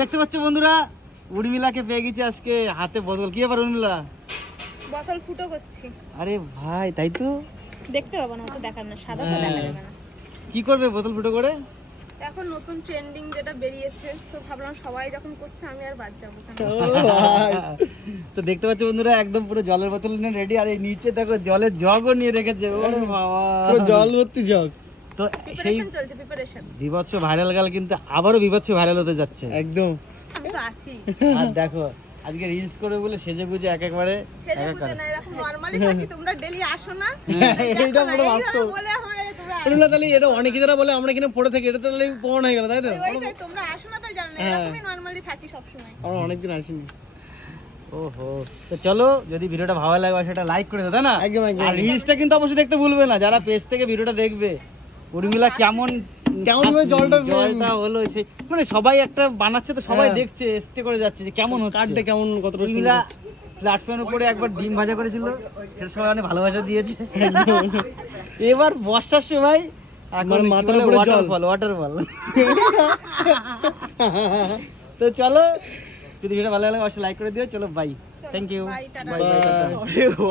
দেখতে পাচ্ছ বন্ধুরা, উর্মিলাকে পেয়ে গেছি আজকে হাতে বোতল। কি ব্যাপার উর্মিলা? বোতল ফুটো করছি। আরে ভাই, তাই তো। দেখতে পাবো না, তো দেখার না, সাদা তো দেখা যাবে না। কি করবে বোতল ফুটো করে? এখন নতুন ট্রেন্ডিং যেটা বেরিয়েছে, তো ভাবলাম সবাই যখন করছে আমি আর বাদ যাবো কেন। তো দেখতে পাচ্ছ বন্ধুরা, একদম পুরো জলের বোতল নিয়ে রেডি। আর এই নিচে দেখো জলের জগও নিয়ে রেখেছে। ওরে বাবা, জল ভর্তি জগ। তো সেই প্রিপারেশন চলছে, প্রিপারেশন। বিভৎস ভাইরাল গাল কিন্তু আবারও বিভৎস ভাইরাল হতে যাচ্ছে। একদম। আমি তো আছি। আর দেখো আজকে রিলস করে বলে সেজে গুজে একেবারে সেজে গুজে না, এরকম নরমালি থাকি, তোমরা ডেলি আসো না। এইটা পুরো বাস্তব। বলে আমরা তোমরা উর্মিলা, তাহলে এটা অনেকে যারা বলে আমরা এখানে পড়ে থাকি, এটা তাহলে প্রমাণ হয়ে গেল, তাই তো? ওইটাই, তোমরা আসো না তাই জানো না, এরকমই নরমালি থাকি সব সময়। আমরা অনেকদিন আসিনি। ওহো, তো চলো, যদি ভিডিওটা ভালো লাগে সেটা লাইক করে দাও, তাই না? একদম, একদম। আর রিলসটা কিন্তু অবশ্যই দেখতে ভুলবে না, যারা পেজ থেকে ভিডিওটা দেখবে। উর্মিলা কেমন ভাবে জলটা হলো সেই, মানে সবাই একটা বানাচ্ছে তো সবাই হ্যাঁ। দেখছে, স্টে করে যাচ্ছে যে কেমন হচ্ছে। কার্ডটা কেমন, কতটা উর্মিলা প্ল্যাটফর্মের উপরে একবার ডিম ভাজা করেছিল, সেটা সবাই অনেক ভালোবাসা দিয়েছে। এবার বর্ষার সময় মানে মাথার উপরে জল। ওয়াটারফল। তো চলো, যদি ভিডিও ভালো লাগে অবশ্যই লাইক করে দিও। চলো bye, thank you. Bye, tata. Bye.